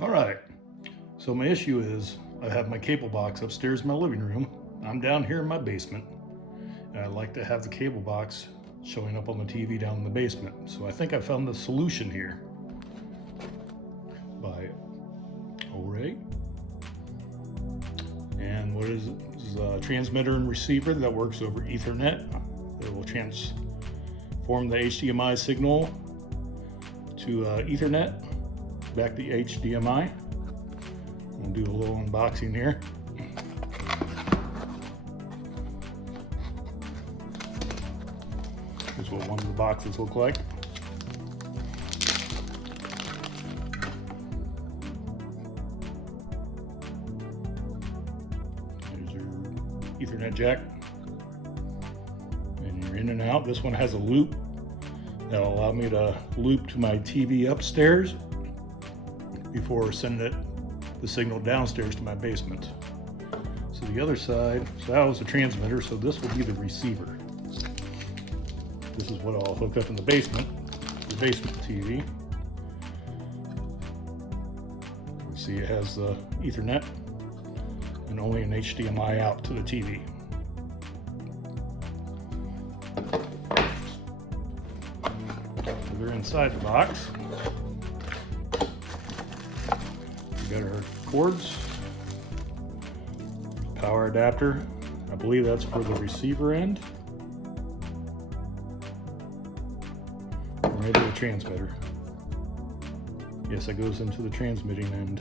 All right, so my issue is I have my cable box upstairs in my living room. I'm down here in my basement, and I like to have the cable box showing up on the TV down in the basement. So I think I found the solution here by OREI. And what is it? This is a transmitter and receiver that works over Ethernet. It will transform the HDMI signal to Ethernet back to HDMI. We'll do a little unboxing here. Here's what one of the boxes look like. There's your Ethernet jack. And you're in and out. This one has a loop that'll allow me to loop to my TV upstairs before sending the signal downstairs to my basement. So the other side, so that was the transmitter, so this will be the receiver. This is what I'll hook up in the basement TV. You see it has the Ethernet and only an HDMI out to the TV. So they're inside the box. We got our cords, power adapter. I believe that's for the receiver end. Right to the transmitter. Yes, that goes into the transmitting end.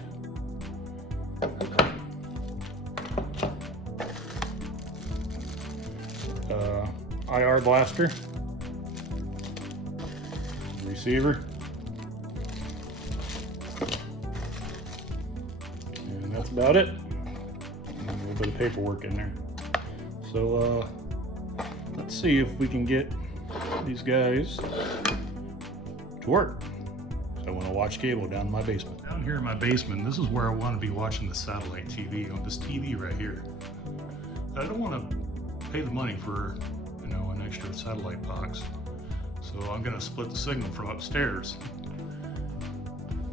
IR blaster, receiver, and that's about it. And a little bit of paperwork in there. So let's see if we can get these guys to work. So I want to watch cable down in my basement. Down here in my basement, this is where I want to be watching the satellite TV on this TV right here. I don't want to pay the money for, you know, an extra satellite box. So I'm going to split the signal from upstairs.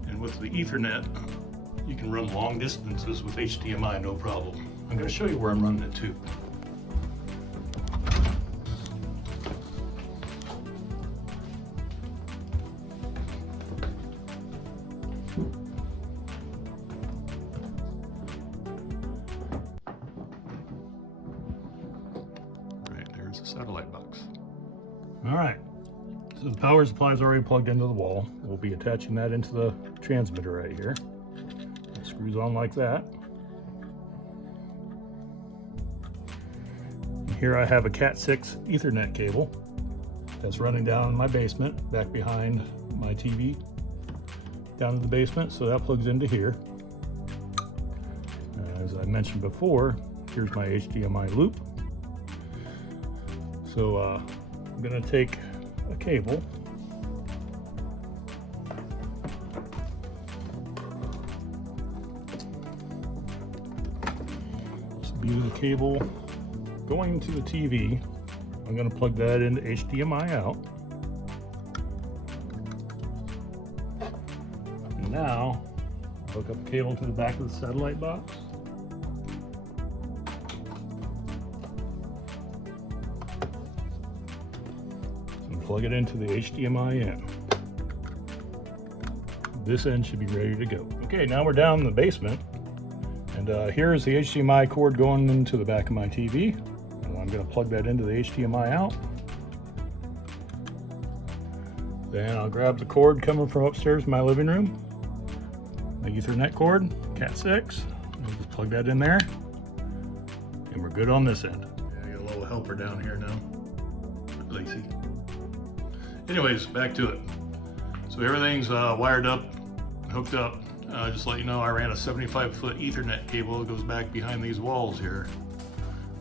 And with the Ethernet, you can run long distances with HDMI, no problem. I'm going to show you where I'm running it to. The satellite box. All right, so the power supply is already plugged into the wall. We'll be attaching that into the transmitter right here. It screws on like that. And here I have a Cat 6 Ethernet cable that's running down in my basement, back behind my TV, down in the basement, so that plugs into here. As I mentioned before, here's my HDMI loop. So I'm going to take a cable, this will be the cable going to the TV. I'm going to plug that into HDMI out. And now I'll hook up a cable to the back of the satellite box. Plug it into the HDMI in. This end should be ready to go. Okay, now we're down in the basement, and here is the HDMI cord going into the back of my TV. And I'm going to plug that into the HDMI out. Then I'll grab the cord coming from upstairs in my living room, the Ethernet cord, Cat 6. And just plug that in there, and we're good on this end. Yeah, I got a little helper down here now, Lacey. Anyways, back to it. So everything's wired up, hooked up. Just to let you know, I ran a 75-foot Ethernet cable that goes back behind these walls here.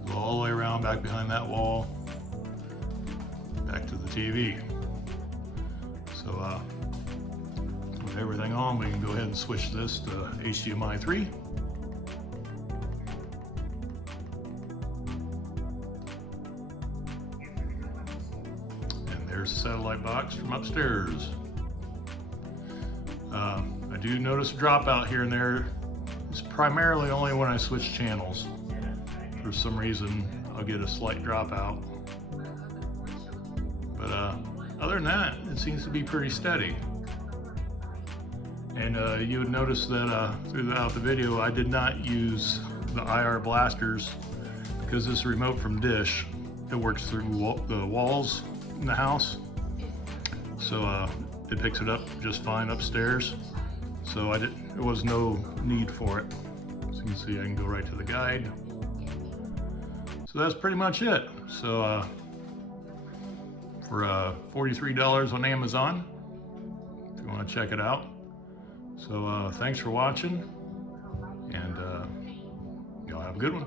Goes all the way around back behind that wall, back to the TV. So with everything on, we can go ahead and switch this to HDMI 3. There's the satellite box from upstairs. I do notice a dropout here and there. It's primarily only when I switch channels. For some reason, I'll get a slight dropout. But other than that, it seems to be pretty steady. And you would notice that throughout the video, I did not use the IR blasters because this remote from Dish, it works through the walls in the house. So it picks it up just fine upstairs. So there was no need for it. As you can see, I can go right to the guide. So that's pretty much it. So for $43 on Amazon, if you want to check it out. So thanks for watching, and y'all have a good one.